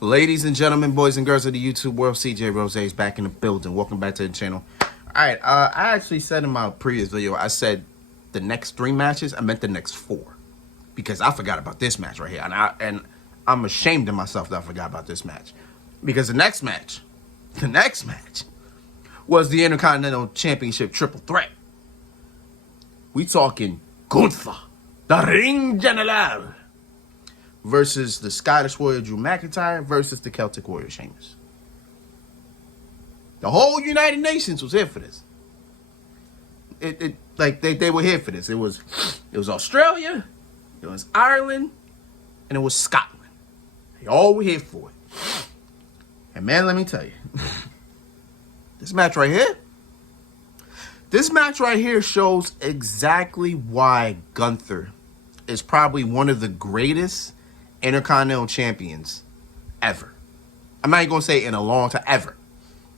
Ladies and gentlemen, boys and girls of the YouTube world, CJ Rose is back in the building. Welcome back to the channel. Alright, I actually said in my previous video, I said the next 3 matches, I meant the next 4. Because I forgot about this match right here. And I'm ashamed of myself that I forgot about this match. Because the next match was the Intercontinental Championship Triple Threat. We talking Gunther, the Ring General, versus the Scottish Warrior Drew McIntyre versus the Celtic Warrior Sheamus. The whole United Nations was here for this. They were here for this. It was Australia, it was Ireland, and it was Scotland. They all were here for it. And man, let me tell you, this match right here shows exactly why Gunther is probably one of the greatest Intercontinental champions ever. I'm not even gonna say in a long time, ever.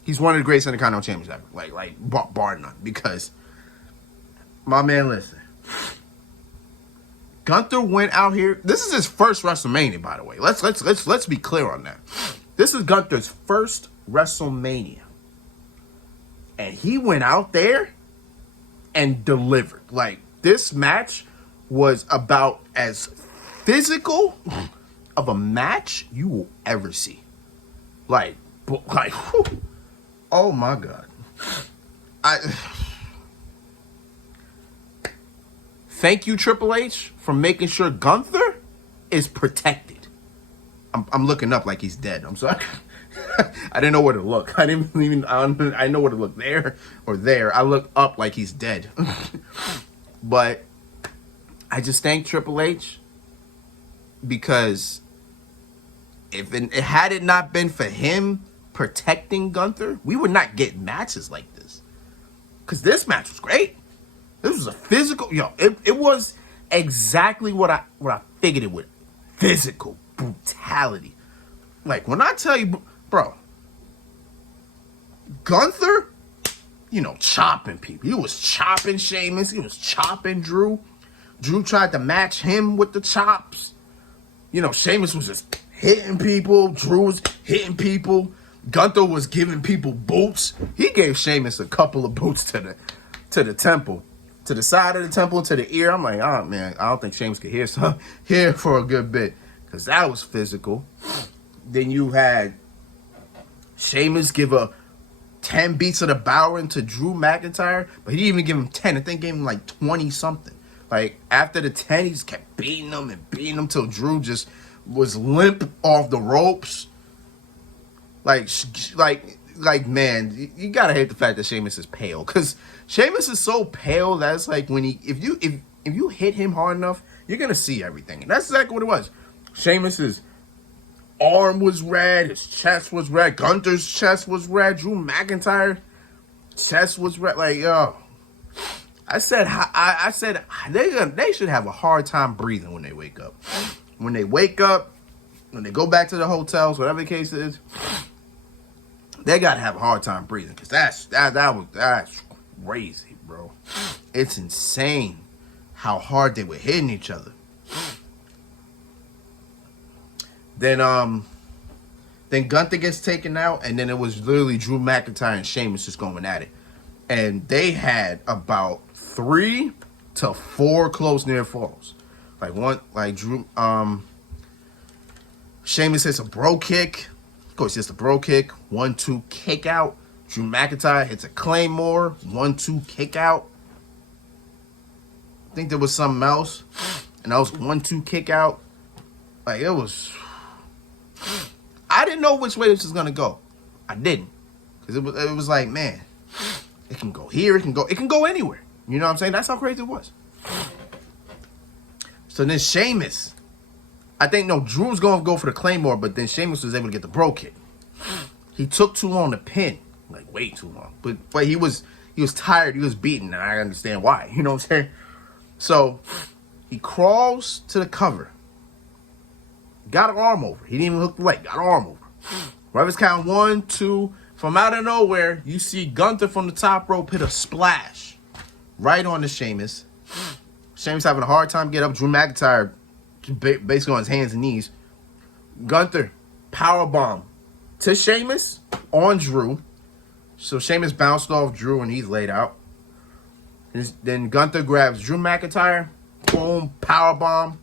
He's one of the greatest Intercontinental champions ever, like bar none. Because my man, listen, Gunther went out here. This is his first WrestleMania, by the way. Let's be clear on that. This is Gunther's first WrestleMania, and he went out there and delivered. Like, this match was about as physical of a match you will ever see. Like, whew, oh my God. Thank you, Triple H, for making sure Gunther is protected. I'm looking up like he's dead. I'm sorry. I didn't know where to look. I know where to look, there or there. I look up like he's dead. But I just thank Triple H, because had it not been for him protecting Gunther, we would not get matches like this. Because this match was great. This was a physical, it was exactly what I figured it would. Physical brutality. Like, when I tell you, bro, Gunther, chopping people. He was chopping Sheamus. He was chopping Drew. Drew tried to match him with the chops. Sheamus was just hitting people. Drew was hitting people. Gunther was giving people boots. He gave Sheamus a couple of boots to the temple. To the side of the temple, to the ear. I'm like, oh, man, I don't think Sheamus could hear for a good bit. Because that was physical. Then you had Sheamus give a 10 beats of the Bowen to Drew McIntyre. But he didn't even give him 10. I think he gave him like 20-something. Like, after the 10, he just kept beating him till Drew just was limp off the ropes. Like, man, you gotta hate the fact that Sheamus is pale. Because Sheamus is so pale that it's like when if you hit him hard enough, you're gonna see everything. And that's exactly what it was. Sheamus's arm was red, his chest was red, Gunther's chest was red, Drew McIntyre's chest was red. Like, yo, I said they should have a hard time breathing when they wake up. When they wake up, when they go back to the hotels, whatever the case is, they gotta have a hard time breathing, because that's crazy, bro. It's insane how hard they were hitting each other. Then Gunther gets taken out, and then it was literally Drew McIntyre and Sheamus just going at it. And they had about 3 to 4 close near falls. Sheamus hits a bro kick. Of course, it's a bro kick. 1-2 kick out. Drew McIntyre hits a Claymore. 1-2 kick out. I think there was something else. And that was 1-2 kick out. Like, it was... I didn't know which way this was gonna go. I didn't. Because it was like, man, it can go here, it can go anywhere. You know what I'm saying? That's how crazy it was. So then Sheamus, I think, no, Drew was going to go for the Claymore, but then Sheamus was able to get the bro kick. He took too long to pin. Like, way too long. But he was tired. He was beaten, and I understand why. You know what I'm saying? So he crawls to the cover. Got an arm over. He didn't even hook the leg. Got an arm over. Whoever's count 1, 2. From out of nowhere, you see Gunther from the top rope hit a splash right on the Sheamus. Sheamus having a hard time getting up. Drew McIntyre basically on his hands and knees. Gunther powerbomb to Sheamus on Drew. So Sheamus bounced off Drew and he's laid out. Then Gunther grabs Drew McIntyre. Boom, powerbomb.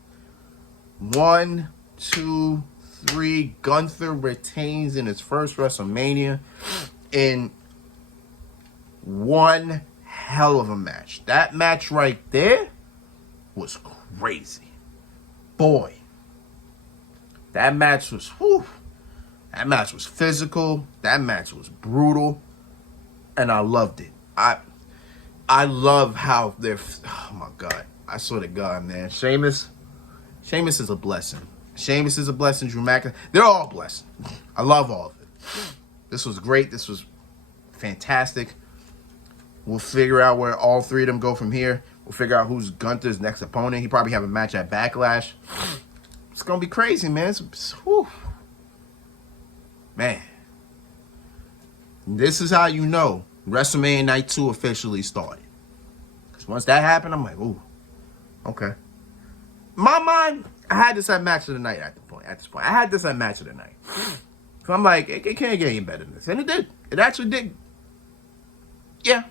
1, 2, 3. Gunther retains in his first WrestleMania in one hell of a match. That match right there was crazy. Boy. That match was, whew. That match was physical. That match was brutal. And I loved it. I love how they're, oh my God. I swear to God, man. Sheamus is a blessing. Sheamus is a blessing. Drew McIntyre, they're all blessed. I love all of it. This was great. This was fantastic. We'll figure out where all three of them go from here. We'll figure out who's Gunther's next opponent. He probably have a match at Backlash. It's going to be crazy, man. Whew. Man. This is how you know WrestleMania Night 2 officially started. Because once that happened, I'm like, ooh, okay. In my mind, I had this at match of the night at this point. I had this at match of the night. So I'm like, it can't get any better than this. And it did. It actually did. Yeah.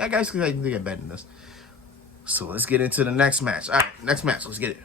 I guess it can get better than this. So let's get into the next match. All right, next match. Let's get it.